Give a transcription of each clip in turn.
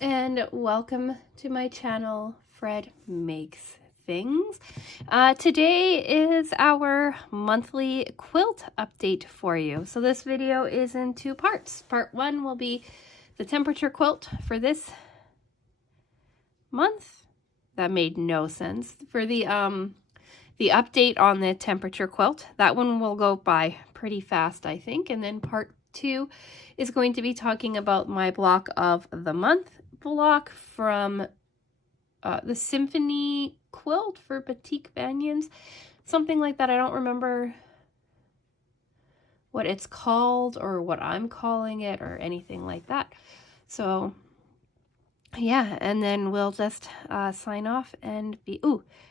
and welcome to my channel, Fred Makes Things. Today is our monthly quilt update for you. So this video is in two parts. Part one will be the temperature quilt for this month. That made no sense. For the update on the temperature quilt, that one will go by pretty fast, I think. And then part two is going to be talking about my block of the month block from the Symphony quilt for Batik Banyans, something like that. I don't remember what it's called or what I'm calling it or anything like that. So yeah, and then we'll just sign off and be,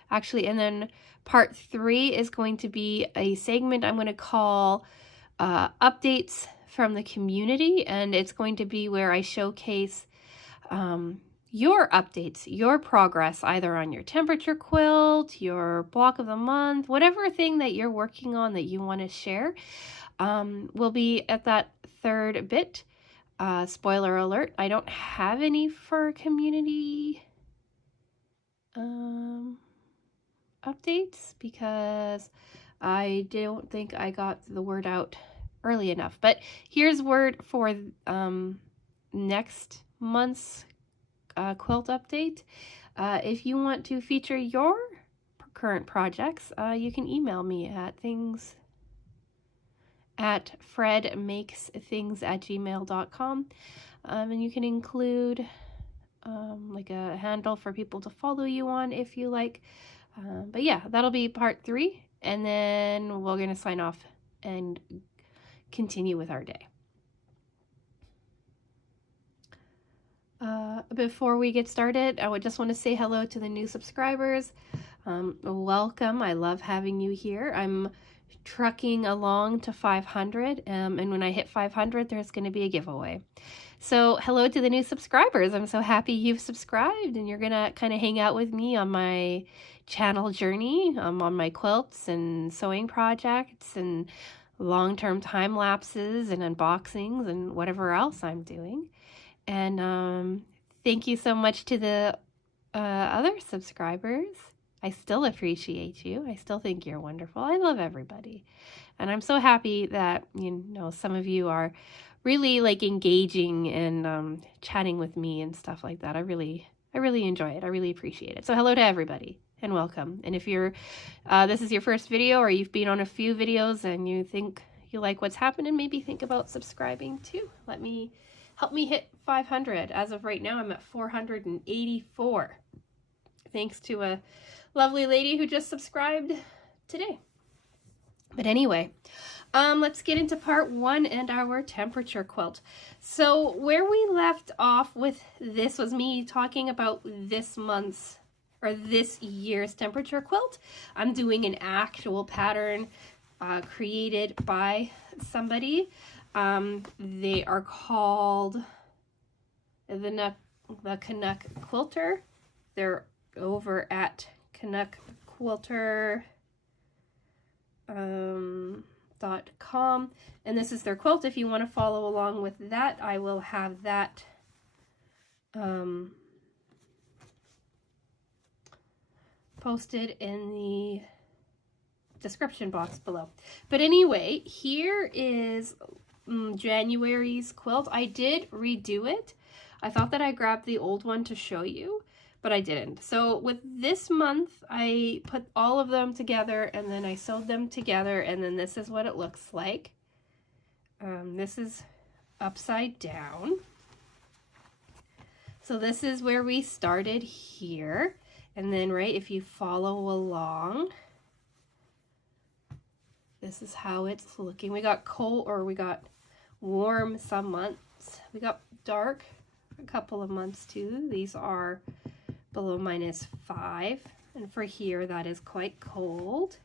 and then part three is going to be a segment I'm going to call updates from the community, and it's going to be where I showcase your updates, your progress, either on your temperature quilt, your block of the month, whatever thing that you're working on that you want to share. We'll be at that third bit. Spoiler alert, I don't have any for community updates because I don't think I got the word out early enough. But here's word for next month's quilt update. If you want to feature your current projects, you can email me at fredmakesthings@gmail.com, and you can include like a handle for people to follow you on if you like. But yeah, that'll be part three, and then we're going to sign off and continue with our day. Before we get started, I would just want to say hello to the new subscribers. Welcome. I love having you here. I'm trucking along to 500, and when I hit 500, there's going to be a giveaway. So hello to the new subscribers. I'm so happy you've subscribed and you're going to kind of hang out with me on my channel journey, on my quilts and sewing projects and long-term time lapses and unboxings and whatever else I'm doing. And thank you so much to the other subscribers. I still appreciate you. I still think you're wonderful. I love everybody. And I'm so happy that, some of you are really like engaging and chatting with me and stuff like that. I really enjoy it. I really appreciate it. So hello to everybody and welcome. And if you're this is your first video or you've been on a few videos and you think you like what's happening, maybe think about subscribing too. Help me hit 500. As of right now, I'm at 484. Thanks to a lovely lady who just subscribed today. But anyway, let's get into part one and our temperature quilt. So where we left off with this was me talking about this month's or this year's temperature quilt. I'm doing an actual pattern created by somebody. They are called the Canuck Quilter. They're over at canuckquilter.com, and this is their quilt. If you want to follow along with that, I will have that posted in the description box below. But anyway, here is January's quilt. I did redo it. I thought that I grabbed the old one to show you, but I didn't. So with this month, I put all of them together and then I sewed them together, and then this is what it looks like. This is upside down. So this is where we started here. And then if you follow along, this is how it's looking. We got cold, or we got warm some months. We got dark a couple of months too. These are below -5. And for here, that is quite cold.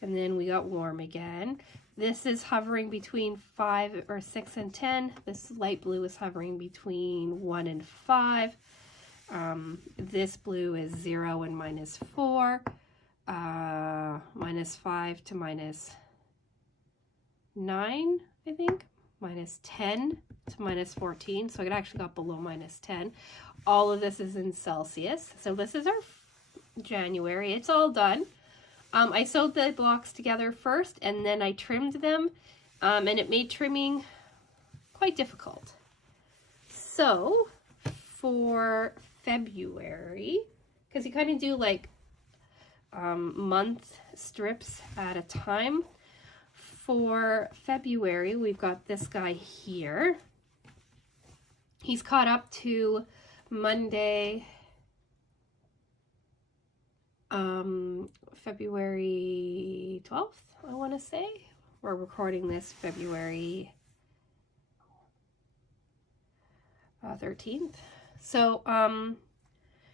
And then we got warm again. This is hovering between 5 or 6 and 10. This light blue is hovering between 1 and 5. This blue is 0 and -4. -5 to -9, I think. -10 to -14. So it actually got below -10. All of this is in Celsius. So this is our January. It's all done. I sewed the blocks together first and then I trimmed them, and it made trimming quite difficult. So for February, because you kind of do like month strips at a time, for February we've got this guy here. He's caught up to Monday, February 12th, I want to say. We're recording this February 13th. So,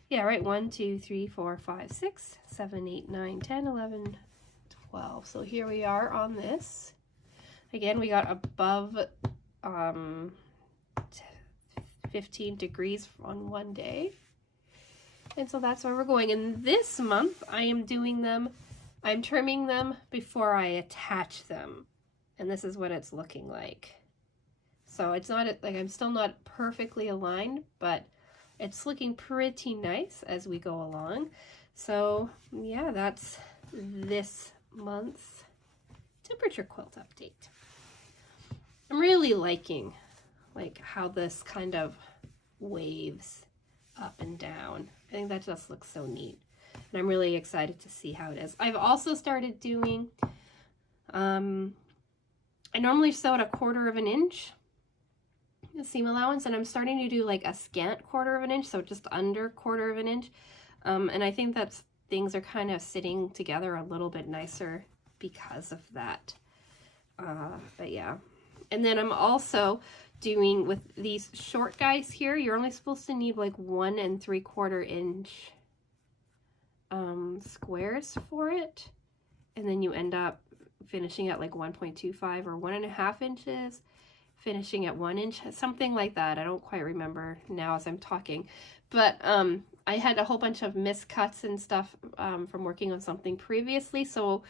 yeah, right, 1, 2, 3, 4, 5, 6, 7, 8, 9, 10, 11, 12. So here we are on this. Again, we got above 15 degrees on one day. And so that's where we're going. And this month I am doing them, I'm trimming them before I attach them. And this is what it's looking like. So it's not like I'm still not perfectly aligned, but it's looking pretty nice as we go along. So yeah, that's this month's temperature quilt update. I'm really liking like how this kind of waves up and down. I think that just looks so neat. And I'm really excited to see how it is. I've also started doing, I normally sew at 1/4 inch the seam allowance, and I'm starting to do like a scant 1/4 inch, so just under 1/4 inch. And I think that's things are kind of sitting together a little bit nicer because of that. But yeah. And then I'm also doing with these short guys here, you're only supposed to need like 1 3/4 inch squares for it. And then you end up finishing at like 1.25 or 1.5 inches, finishing at 1 inch, something like that. I don't quite remember now as I'm talking, but I had a whole bunch of miscuts and stuff from working on something previously. So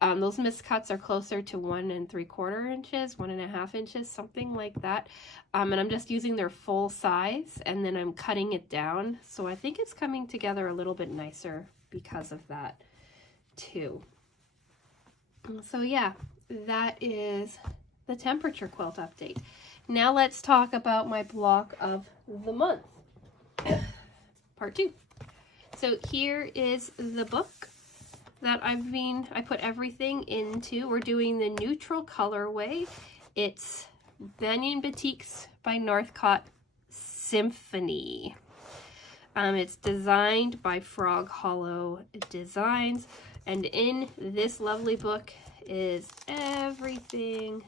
those miscuts are closer to 1 3/4 inches, 1.5 inches, something like that. And I'm just using their full size and then I'm cutting it down. So I think it's coming together a little bit nicer because of that too. So yeah, that is the temperature quilt update. Now let's talk about my block of the month, part 2. So here is the book that I put everything into. We're doing the neutral colorway. It's Banyan Batiks by Northcott Symphony. It's designed by Frog Hollow Designs, and in this lovely book is everything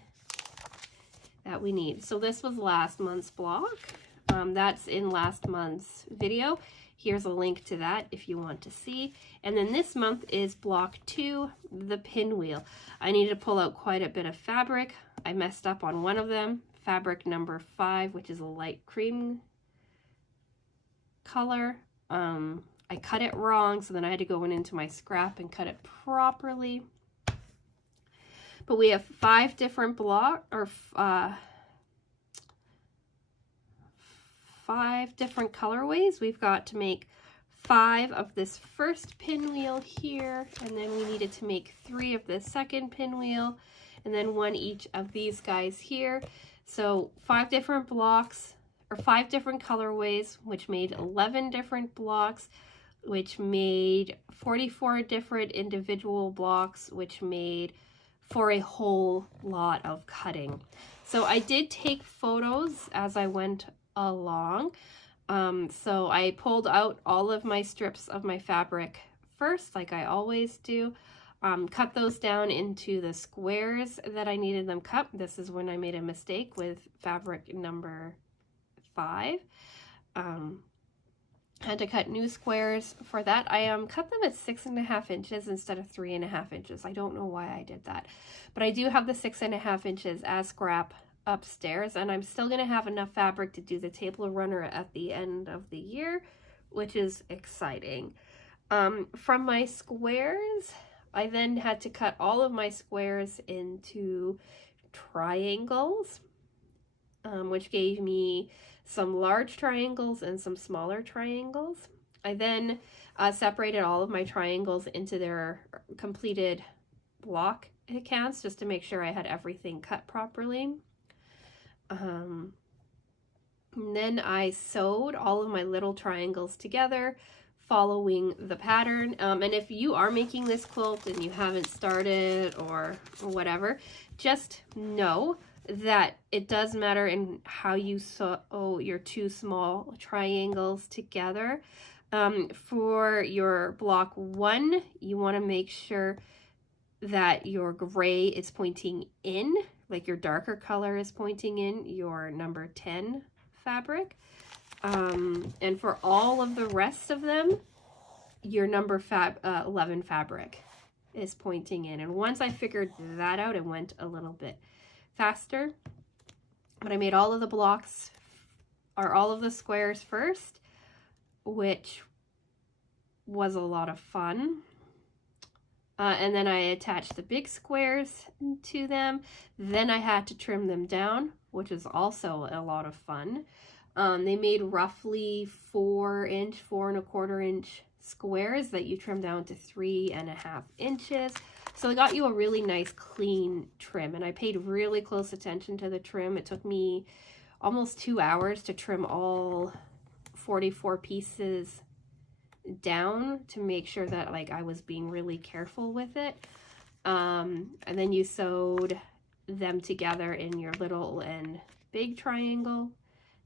that we need. So this was last month's block. That's in last month's video. Here's a link to that if you want to see. And then this month is block 2, the pinwheel. I needed to pull out quite a bit of fabric. I messed up on one of them, fabric number 5, which is a light cream color. I cut it wrong, so then I had to go into my scrap and cut it properly. But we have 5 different five different colorways. We've got to make 5 of this first pinwheel here, and then we needed to make 3 of the second pinwheel, and then 1 each of these guys here. So 5 different blocks, or 5 different colorways, which made 11 different blocks, which made 44 different individual blocks, which made for a whole lot of cutting. So I did take photos as I went along. So I pulled out all of my strips of my fabric first, like I always do, cut those down into the squares that I needed them cut. This is when I made a mistake with fabric number 5. Had to cut new squares for that. I cut them at 6.5 inches instead of 3.5 inches. I don't know why I did that, but I do have the 6.5 inches as scrap upstairs, and I'm still gonna have enough fabric to do the table runner at the end of the year, which is exciting. From my squares, I then had to cut all of my squares into triangles. which gave me some large triangles and some smaller triangles. I then separated all of my triangles into their completed block cans just to make sure I had everything cut properly. And then I sewed all of my little triangles together following the pattern. And if you are making this quilt and you haven't started or whatever, just know that it does matter in how you sew your two small triangles together. For your block 1, you want to make sure that your gray is pointing in, like your darker color is pointing in your number 10 fabric. And for all of the rest of them, your number 11 fabric is pointing in. And once I figured that out, it went a little bit faster. But I made all of the blocks, or all of the squares first, which was a lot of fun. And then I attached the big squares to them. Then I had to trim them down, which is also a lot of fun. They made roughly 4 1/4 inch squares that you trim down to 3.5 inches. So it got you a really nice clean trim, and I paid really close attention to the trim. It took me almost 2 hours to trim all 44 pieces down to make sure that like I was being really careful with it. And then you sewed them together in your little and big triangle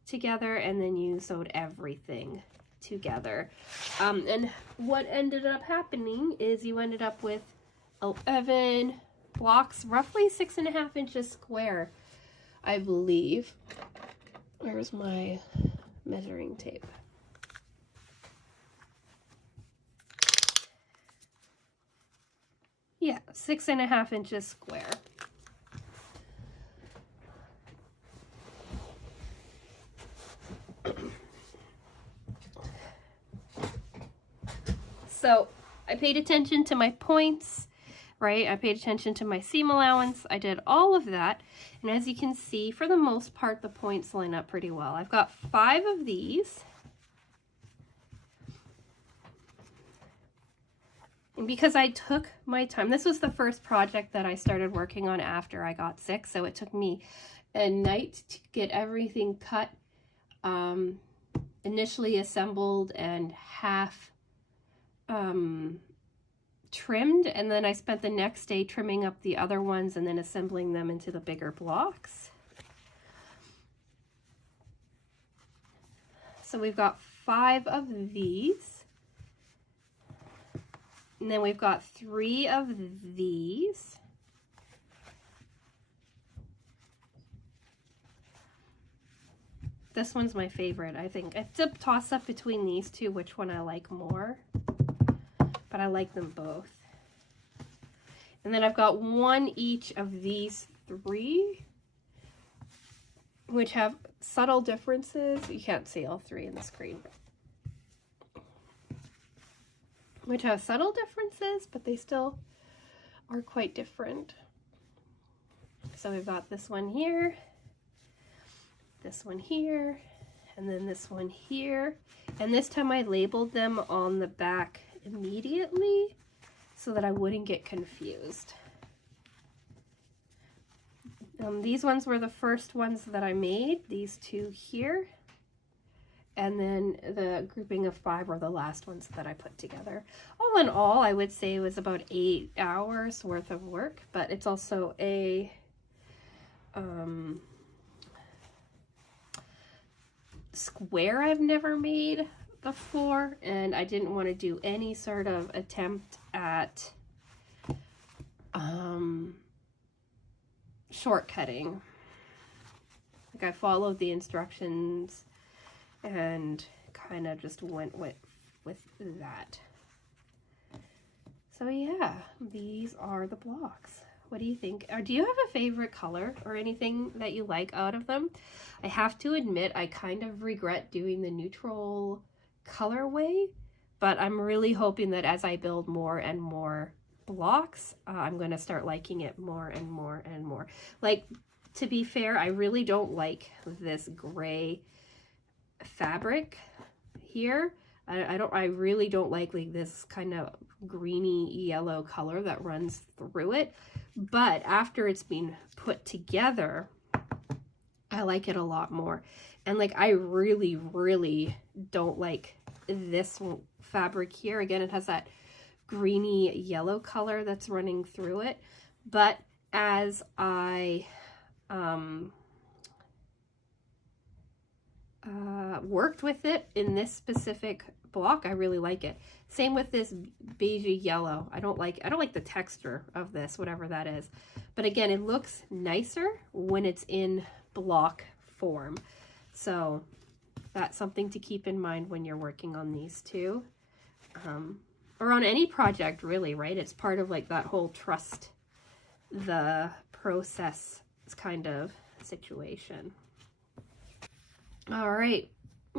together, and then you sewed everything together. And what ended up happening is you ended up with 11 blocks, roughly 6.5 inches square, I believe. Where's my measuring tape? Yeah, 6.5 inches square. So I paid attention to my points, right? I paid attention to my seam allowance. I did all of that. And as you can see, for the most part, the points line up pretty well. I've got 5 of these. And because I took my time, this was the first project that I started working on after I got sick, so it took me a night to get everything cut, initially assembled and half trimmed, and then I spent the next day trimming up the other ones and then assembling them into the bigger blocks. So we've got 5 of these. And then we've got 3 of these. This one's my favorite, I think. It's a toss-up between these two, which one I like more. But I like them both. And then I've got 1 each of these 3, which have subtle differences. You can't see all 3 in the screen. Which have subtle differences, but they still are quite different. So we've got this one here, this one here, and then this one here. And this time I labeled them on the back immediately so that I wouldn't get confused. These ones were the first ones that I made, these 2 here. And then the grouping of 5 were the last ones that I put together. All in all, I would say it was about 8 hours worth of work, but it's also a square I've never made before, and I didn't want to do any sort of attempt at shortcutting. Like I followed the instructions and kind of just went with that. So yeah, these are the blocks. What do you think? Or do you have a favorite color or anything that you like out of them? I have to admit, I kind of regret doing the neutral colorway, but I'm really hoping that as I build more and more blocks, I'm going to start liking it more and more and more. Like to be fair, I really don't like this gray fabric here. I really don't like this kind of greeny yellow color that runs through it. But after it's been put together, I like it a lot more. And like, I really, really don't like this fabric here. Again, it has that greeny yellow color that's running through it. But as I worked with it in this specific block, I really like it. Same with this beigey yellow. I don't like the texture of this, whatever that is. But again, it looks nicer when it's in block form. So that's something to keep in mind when you're working on these too. Or on any project really, right? It's part of like that whole trust the process kind of situation. All right,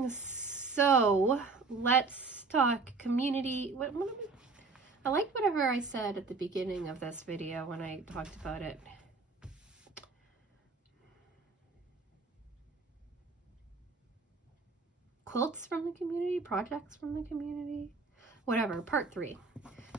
so let's talk community. I like whatever I said at the beginning of this video when I talked about it. Quilts from the community, projects from the community, whatever, part 3.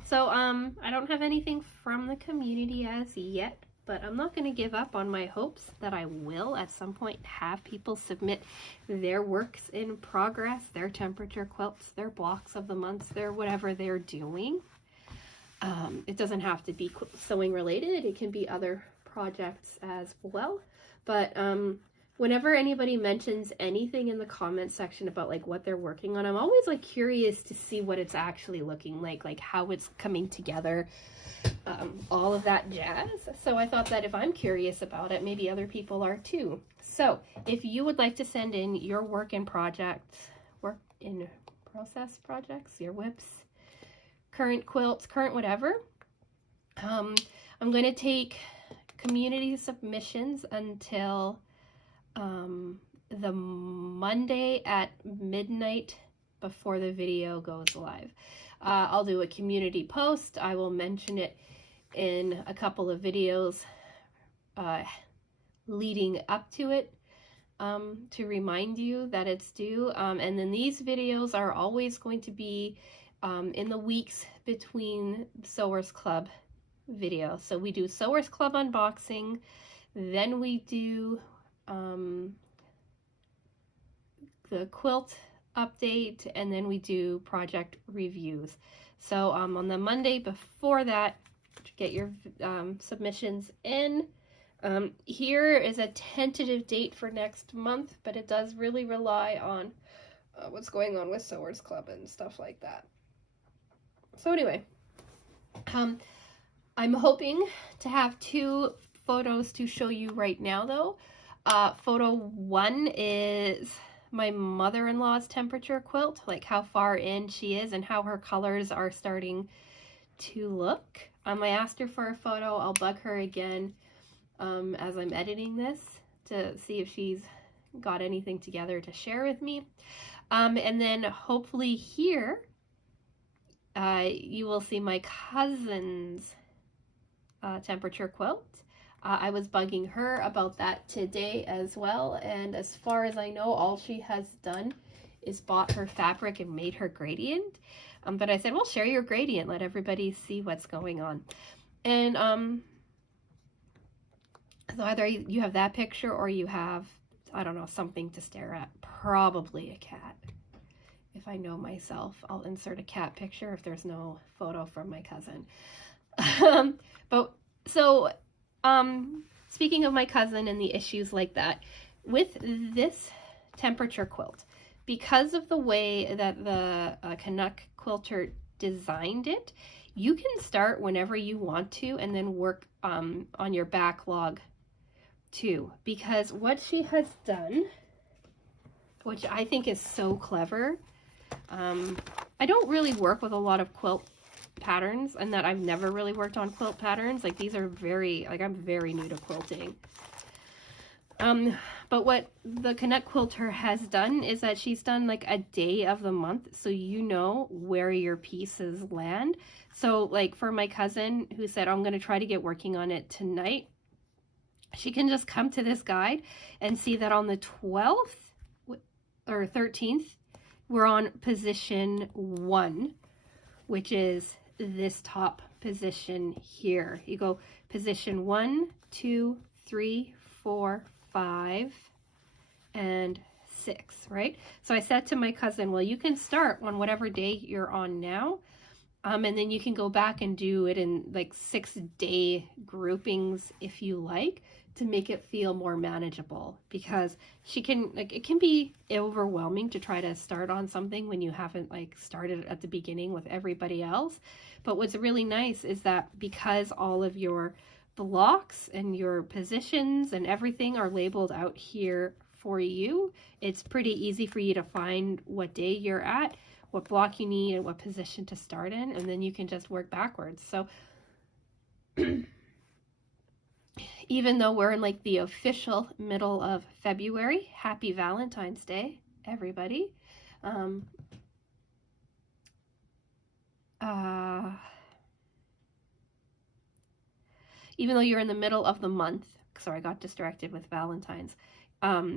So I don't have anything from the community as yet, but I'm not going to give up on my hopes that I will at some point have people submit their works in progress, their temperature quilts, their blocks of the months, their whatever they're doing. It doesn't have to be sewing related. It can be other projects as well. But whenever anybody mentions anything in the comment section about like what they're working on, I'm always like curious to see what it's actually looking like how it's coming together, all of that jazz. So I thought that if I'm curious about it, maybe other people are too. So if you would like to send in your work in process projects, your whips, current quilts, current whatever, I'm going to take community submissions until the Monday at midnight before the video goes live. I'll do a community post. I will mention it in a couple of videos leading up to it to remind you that it's due. And then these videos are always going to be in the weeks between Sewers Club videos. So we do Sewers Club unboxing, then we do the quilt update, and then we do project reviews. So on the Monday before that, get your submissions in. Here is a tentative date for next month, but it does really rely on what's going on with Sewers Club and stuff like that. So anyway, I'm hoping to have 2 photos to show you right now though. Photo 1 is my mother-in-law's temperature quilt, like how far in she is and how her colors are starting to look. I asked her for a photo. I'll bug her again as I'm editing this to see if she's got anything together to share with me. And then hopefully here you will see my cousin's temperature quilt. I was bugging her about that today as well, and as far as I know, all she has done is bought her fabric and made her gradient. But I said, well, share your gradient, let everybody see what's going on. And so either you have that picture or you have, I don't know, something to stare at, probably a cat. If I know myself, I'll insert a cat picture if there's no photo from my cousin. Speaking of my cousin and the issues like that, with this temperature quilt, because of the way that the Canuck quilter designed it, you can start whenever you want to and then work on your backlog too. Because what she has done, which I think is so clever, I don't really work with a lot of quilt patterns, and that I've never really worked on quilt patterns. Like these are very, like I'm very new to quilting. But what the Canuck quilter has done is that she's done like a day of the month, so you know where your pieces land. So like for my cousin who said, I'm going to try to get working on it tonight, she can just come to this guide and see that on the 12th or 13th, we're on position 1, which is this top position here. You go position 1, 2, 3, 4, 5, and 6, right? So I said to my cousin, well, you can start on whatever day you're on now, and then you can go back and do it in like 6-day groupings if you like, to make it feel more manageable, because she can, like, it can be overwhelming to try to start on something when you haven't like started at the beginning with everybody else. But what's really nice is that because all of your blocks and your positions and everything are labeled out here for you, it's pretty easy for you to find what day you're at, what block you need, and what position to start in, and then you can just work backwards. So even though we're in like the official middle of February, happy Valentine's Day, everybody. Even though you're in the middle of the month, sorry, I got distracted with Valentine's,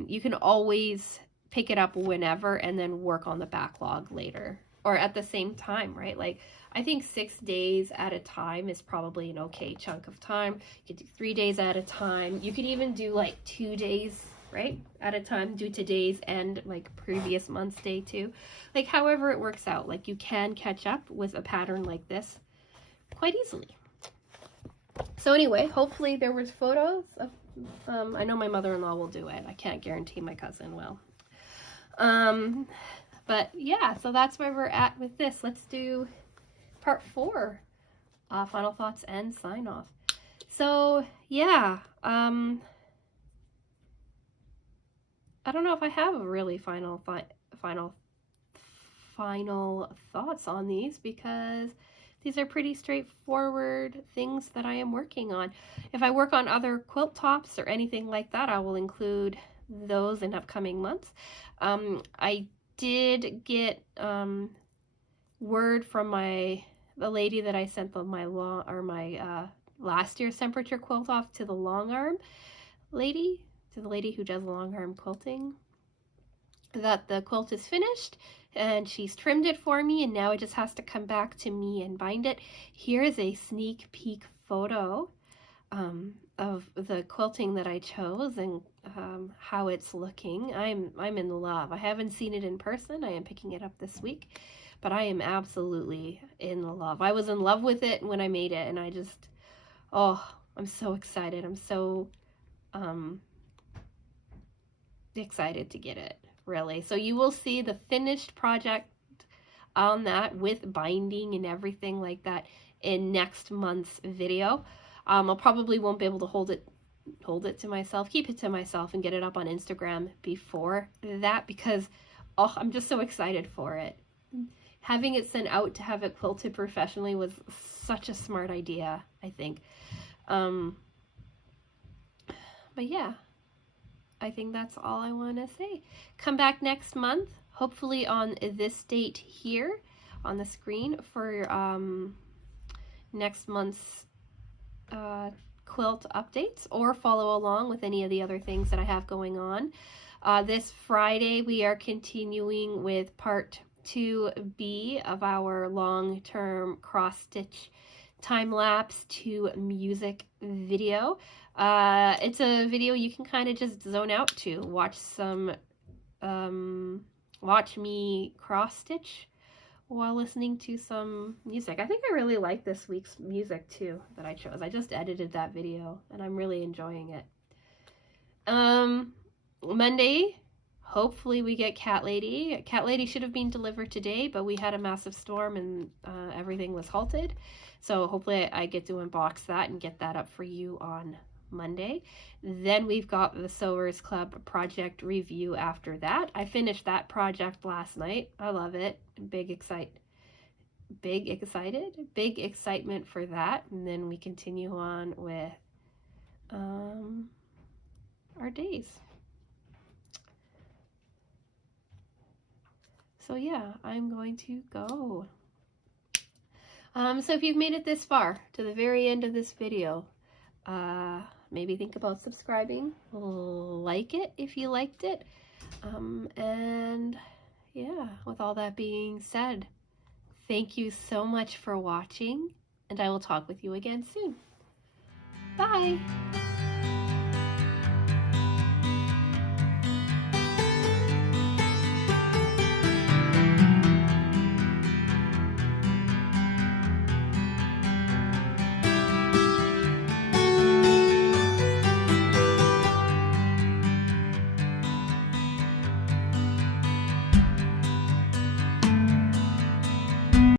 you can always pick it up whenever and then work on the backlog later, or at the same time, right? Like, I think 6 days at a time is probably an okay chunk of time. You could do 3 days at a time. You could even do like 2 days, right, at a time, do today's and like previous month's day too. Like, however it works out, like, you can catch up with a pattern like this quite easily. So anyway, hopefully there was photos of, I know my mother-in-law will do it. I can't guarantee my cousin will. But yeah, so that's where we're at with this. Let's do part 4, final thoughts and sign off. So yeah, I don't know if I have really final thoughts on these, because these are pretty straightforward things that I am working on. If I work on other quilt tops or anything like that, I will include those in upcoming months. I did get word from the lady that I sent my last year's temperature quilt off to, the long arm lady, to the lady who does long arm quilting, that the quilt is finished and she's trimmed it for me, and now it just has to come back to me and bind it. Here is a sneak peek photo of the quilting that I chose and how it's looking. I'm in love. I haven't seen it in person. I am picking it up this week, but I am absolutely in love. I was in love with it when I made it, and I just, oh, I'm so excited. I'm so excited to get it, really. So you will see the finished project on that with binding and everything like that in next month's video. I probably won't be able to hold it to myself, keep it to myself, and get it up on Instagram before that, because oh, I'm just so excited for it. Having it sent out to have it quilted professionally was such a smart idea, I think. But yeah, I think that's all I want to say. Come back next month, hopefully on this date here on the screen, for next month's quilt updates, or follow along with any of the other things that I have going on. This Friday we are continuing with part 2B of our long-term cross-stitch time-lapse to music video. It's a video you can kind of just zone out to, watch me cross-stitch while listening to some music. I think I really like this week's music too that I chose. I just edited that video and I'm really enjoying it. Monday, hopefully we get Cat Lady. Cat Lady should have been delivered today, but we had a massive storm and everything was halted. So hopefully I get to unbox that and get that up for you on Monday. Then we've got the Sewers Club project review after that. I finished that project last night. I love it. Big excitement for that. And then we continue on with our days. So yeah, I'm going to go. So if you've made it this far to the very end of this video, maybe think about subscribing. Like it if you liked it. And yeah, with all that being said, thank you so much for watching, and I will talk with you again soon. Bye!